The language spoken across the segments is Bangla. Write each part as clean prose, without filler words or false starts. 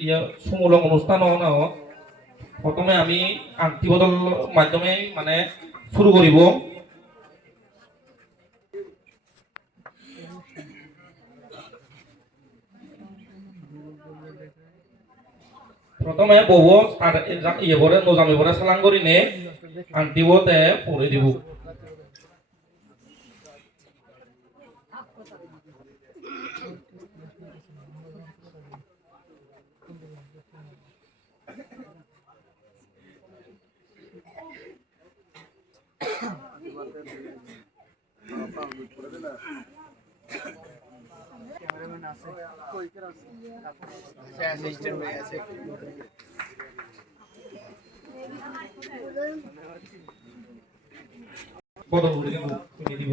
ইয়া সমূলক অনুষ্ঠান না প্রথমে আমি আংটি বদল মাধ্যমে মানে শুরু করিব। প্রথমে বউ আর ইয়ে করে নজামি করে সালাম করি নে আংটি বতে পরে দিব। বদল করে দিব।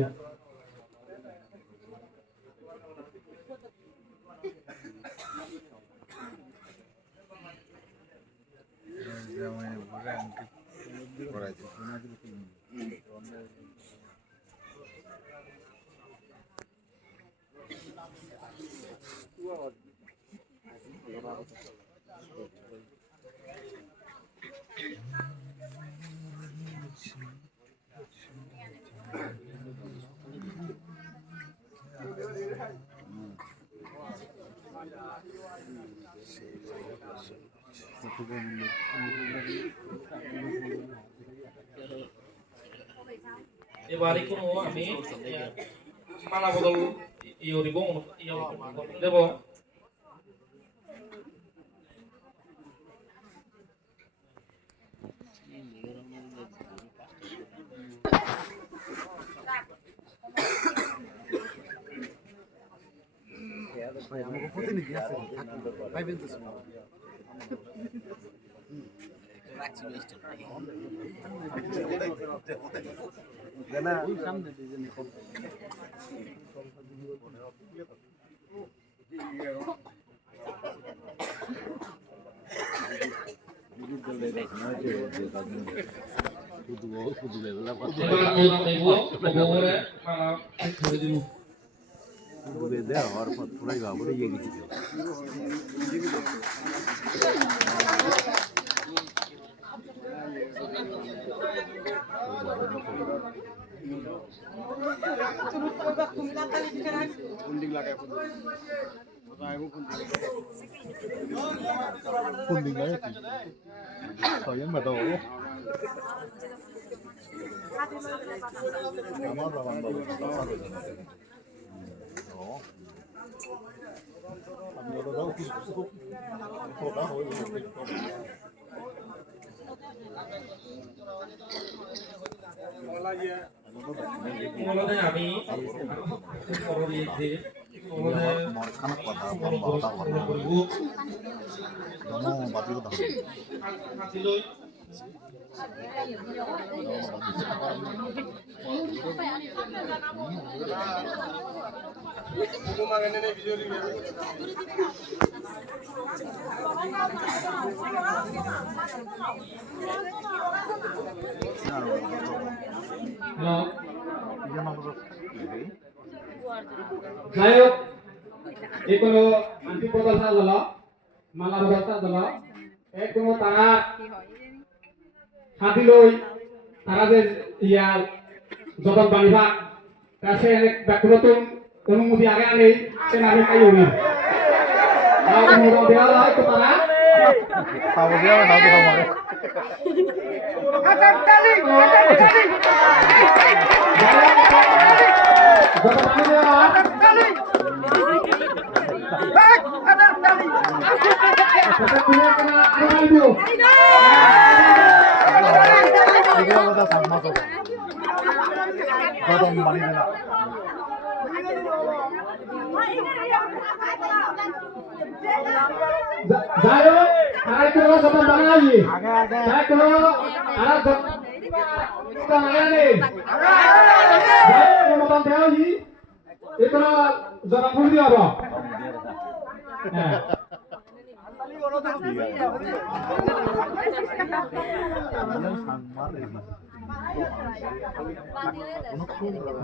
এবারে কোনো আমি মালা বদল ইয়ে দিব দেব। Todavía me tocó. Estamos grabando. No. A mí lo tengo que আমি মরখানা কথা বলতা করব দমো বাতিল দাও যাই হোক এগুলো আন্টি বদলটা হলো মালা বদলটা হলো এগুলো তারা হাতি লই তারা যে ইয়া যতন বানিবা কাছে অনেক ব্যক্তিগত অনুমতি আগে আনে সে নামে কাই হই আর অনুমতি দেওয়া হয় তো তারা তাও দেওয়া না তো আমারে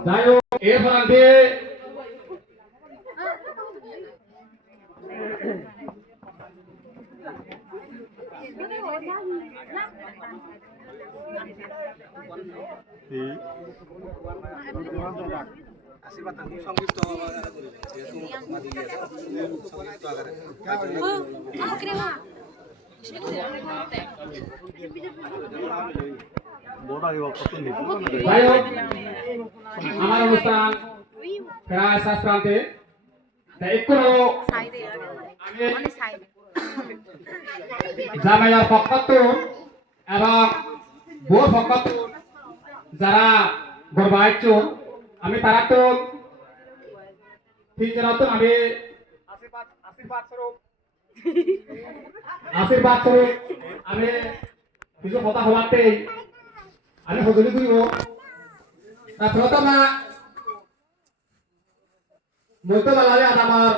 যাই হোক এরপর আনতে এই বড় আগে কত নিতে যাই হোক, আমার অনুষ্ঠান প্রায় শেষ প্রান্তে। তাই একটু আমি জামাইয়ার পক্ষাতুন এবং বউ পক্ষাতুন যারা গর্বায়িত আমি তারা তো ঠিক যেন আমি আশীর্বাদ স্বরূপ আমি কিছু কথা হওয়াতে আমি সজুলি করিব। প্রথমে মধ্যবেলায় আমার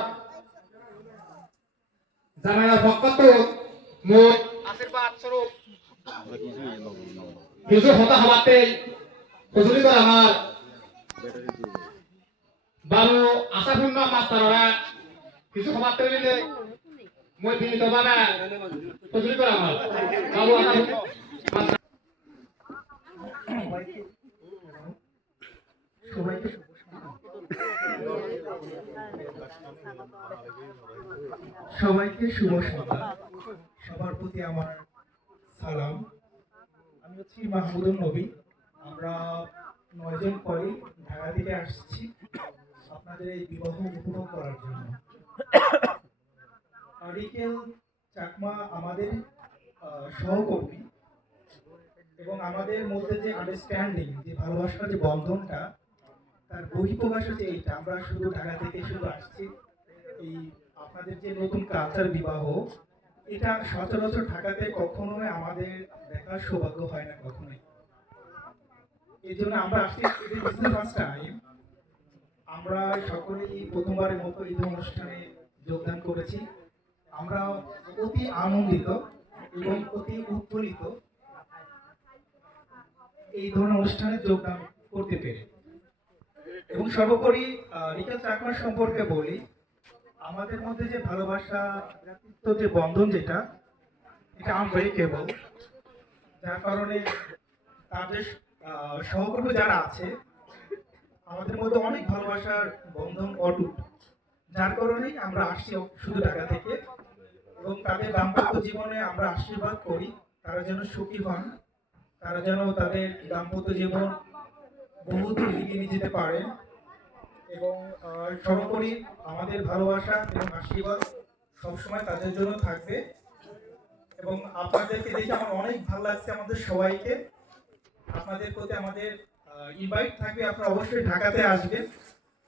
জামাইয়ার পক্ষাতুন মোৰ আশীর্বাদ স্বরূপ কিছু কথা হওয়াতে সজুলি করে আমার বাবু আশাপূর্ণ মাস্টাররা কিছু সমাজ তৈরিতে মই বিনীতভাবে সজুলি করে আমার বাবু আশাপূর্ণ মাস্টার সবাইকে শুভ সন্ধ্যা। সবার প্রতি আমার সালাম। আমি হচ্ছি মাহমুদুল নবী। আমরা 9 জন কলিগ ঢাকা থেকে আসছি আপনাদের এই বিবাহ উপভোগ করার জন্য। রিকেল চাকমা আমাদের সহকর্মী এবং আমাদের মধ্যে যে আন্ডারস্ট্যান্ডিং, যে ভালোবাসার যে বন্ধনটা, তার বহিঃপ্রকাশ হচ্ছে এইটা। আমরা শুধু ঢাকা থেকে শুধু আসছি এই আপনাদের যে নতুন কালচার বিবাহ, এটা সচরাচর ঢাকাতে কখনোই আমাদের দেখার সৌভাগ্য হয় না কখনোই। এই জন্য আমরা আসছি, ফার্স্ট টাইম আমরা সকলেই প্রথমবারের মতো এই অনুষ্ঠানে যোগদান করেছি। আমরা অতি আনন্দিত এবং অতি উৎফুল্লিত এই ধরনের অনুষ্ঠানে যোগদান করতে পেরে। এবং সর্বোপরি রিকেল চাকমা সম্পর্কে বলি, আমাদের মধ্যে যে ভালোবাসা ভ্রাতৃত্ব যে বন্ধন, যেটা এটা আনব্রেকেবল, যার কারণে তাদের সহকর্মী যারা আছে আমাদের মধ্যে অনেক ভালোবাসার বন্ধন অটুট, যার কারণেই আমরা আসছি শুধু ঢাকা থেকে। এবং তাদের দাম্পত্য জীবনে আমরা আশীর্বাদ করি তারা যেন সুখী হন, তারা যেন তাদের দাম্পত্য জীবন বহুত এগিয়ে নিয়ে যেতে পারেন। এবং সর্বোপরি আমাদের ভালোবাসা এবং আশীর্বাদ সবসময় তাদের জন্য থাকবে। এবং আপনাদেরকে দেখে আমার অনেক ভালো লাগছে, আমাদের সবাইকে। আপনাদের প্রতি আমাদের ইনভাইট থাকবে, আপনারা অবশ্যই ঢাকাতে আসবেন।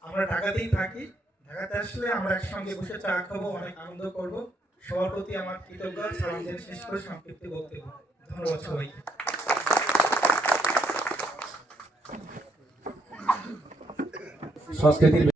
আমরা ঢাকাতেই থাকি, ঢাকাতে আসলে আমরা একসঙ্গে বসে চা খাবো, অনেক আনন্দ করব। সবার প্রতি আমার কৃতজ্ঞতা সালাম জানিয়ে শেষ করে সংক্ষিপ্ত বক্তব্য। ধন্যবাদ সবাইকে। সংস্কৃতির